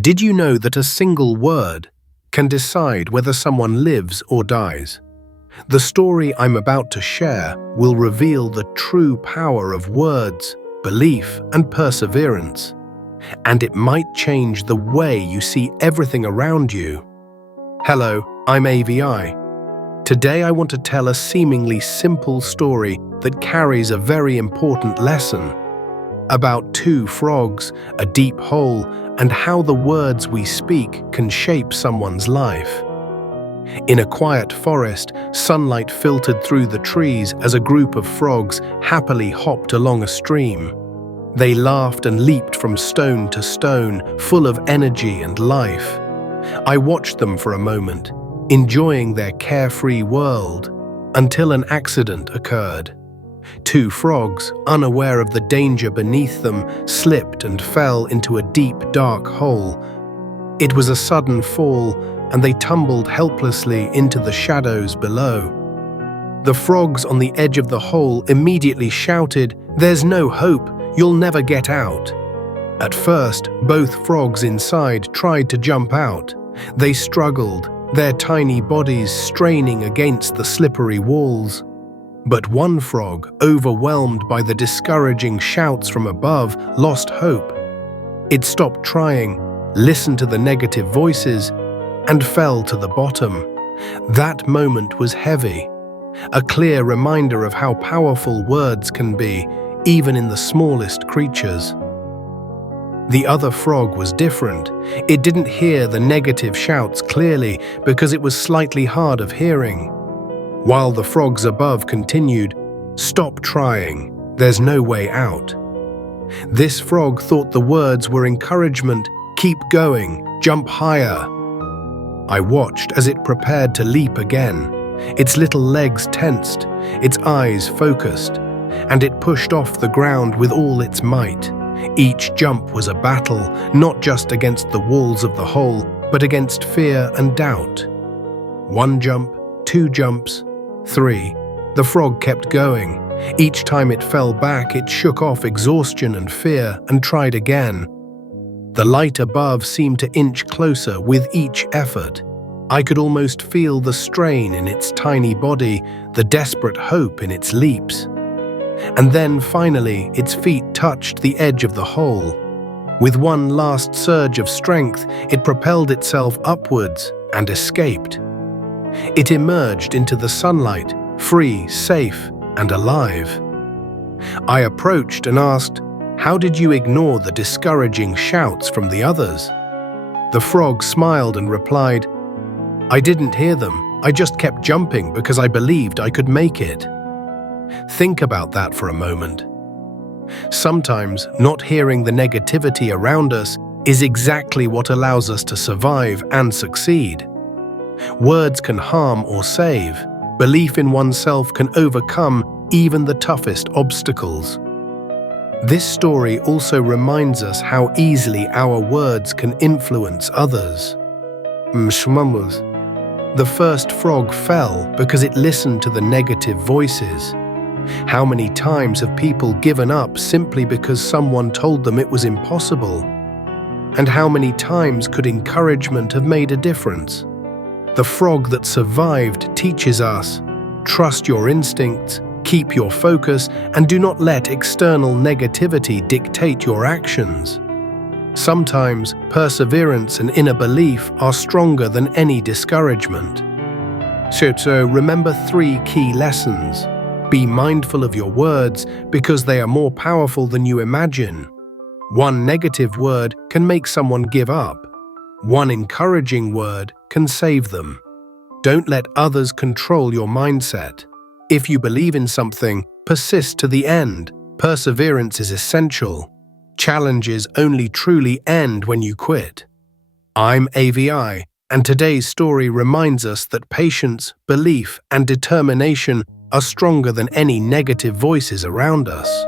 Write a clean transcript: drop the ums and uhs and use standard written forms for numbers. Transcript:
Did you know that a single word can decide whether someone lives or dies? The story I'm about to share will reveal the true power of words, belief, and perseverance, and it might change the way you see everything around you. Hello, I'm AVI. Today I want to tell a seemingly simple story that carries a very important lesson about two frogs, a deep hole, and how the words we speak can shape someone's life. In a quiet forest, sunlight filtered through the trees as a group of frogs happily hopped along a stream. They laughed and leaped from stone to stone, full of energy and life. I watched them for a moment, enjoying their carefree world, until an accident occurred. Two frogs, unaware of the danger beneath them, slipped and fell into a deep, dark hole. It was a sudden fall, and they tumbled helplessly into the shadows below. The frogs on the edge of the hole immediately shouted, "There's no hope, you'll never get out." At first, both frogs inside tried to jump out. They struggled, their tiny bodies straining against the slippery walls. But one frog, overwhelmed by the discouraging shouts from above, lost hope. It stopped trying, listened to the negative voices, and fell to the bottom. That moment was heavy, a clear reminder of how powerful words can be, even in the smallest creatures. The other frog was different. It didn't hear the negative shouts clearly because it was slightly hard of hearing. While the frogs above continued, "Stop trying, there's no way out." This frog thought the words were encouragement, "Keep going, jump higher." I watched as it prepared to leap again. Its little legs tensed, its eyes focused, and it pushed off the ground with all its might. Each jump was a battle, not just against the walls of the hole, but against fear and doubt. One jump, two jumps, three. The frog kept going. Each time it fell back, it shook off exhaustion and fear and tried again. The light above seemed to inch closer with each effort. I could almost feel the strain in its tiny body, the desperate hope in its leaps. And then finally, its feet touched the edge of the hole. With one last surge of strength, it propelled itself upwards and escaped. It emerged into the sunlight, free, safe, and alive. I approached and asked, "How did you ignore the discouraging shouts from the others?" The frog smiled and replied, "I didn't hear them. I just kept jumping because I believed I could make it." Think about that for a moment. Sometimes not hearing the negativity around us is exactly what allows us to survive and succeed. Words can harm or save. Belief in oneself can overcome even the toughest obstacles. This story also reminds us how easily our words can influence others. The first frog fell because it listened to the negative voices. How many times have people given up simply because someone told them it was impossible? And how many times could encouragement have made a difference? The frog that survived teaches us, trust your instincts, keep your focus, and do not let external negativity dictate your actions. Sometimes perseverance and inner belief are stronger than any discouragement. So remember three key lessons. Be mindful of your words because they are more powerful than you imagine. One negative word can make someone give up. One encouraging word can save them. Don't let others control your mindset. If you believe in something, persist to the end. Perseverance is essential. Challenges only truly end when you quit. I'm AVI, and today's story reminds us that patience, belief, and determination are stronger than any negative voices around us.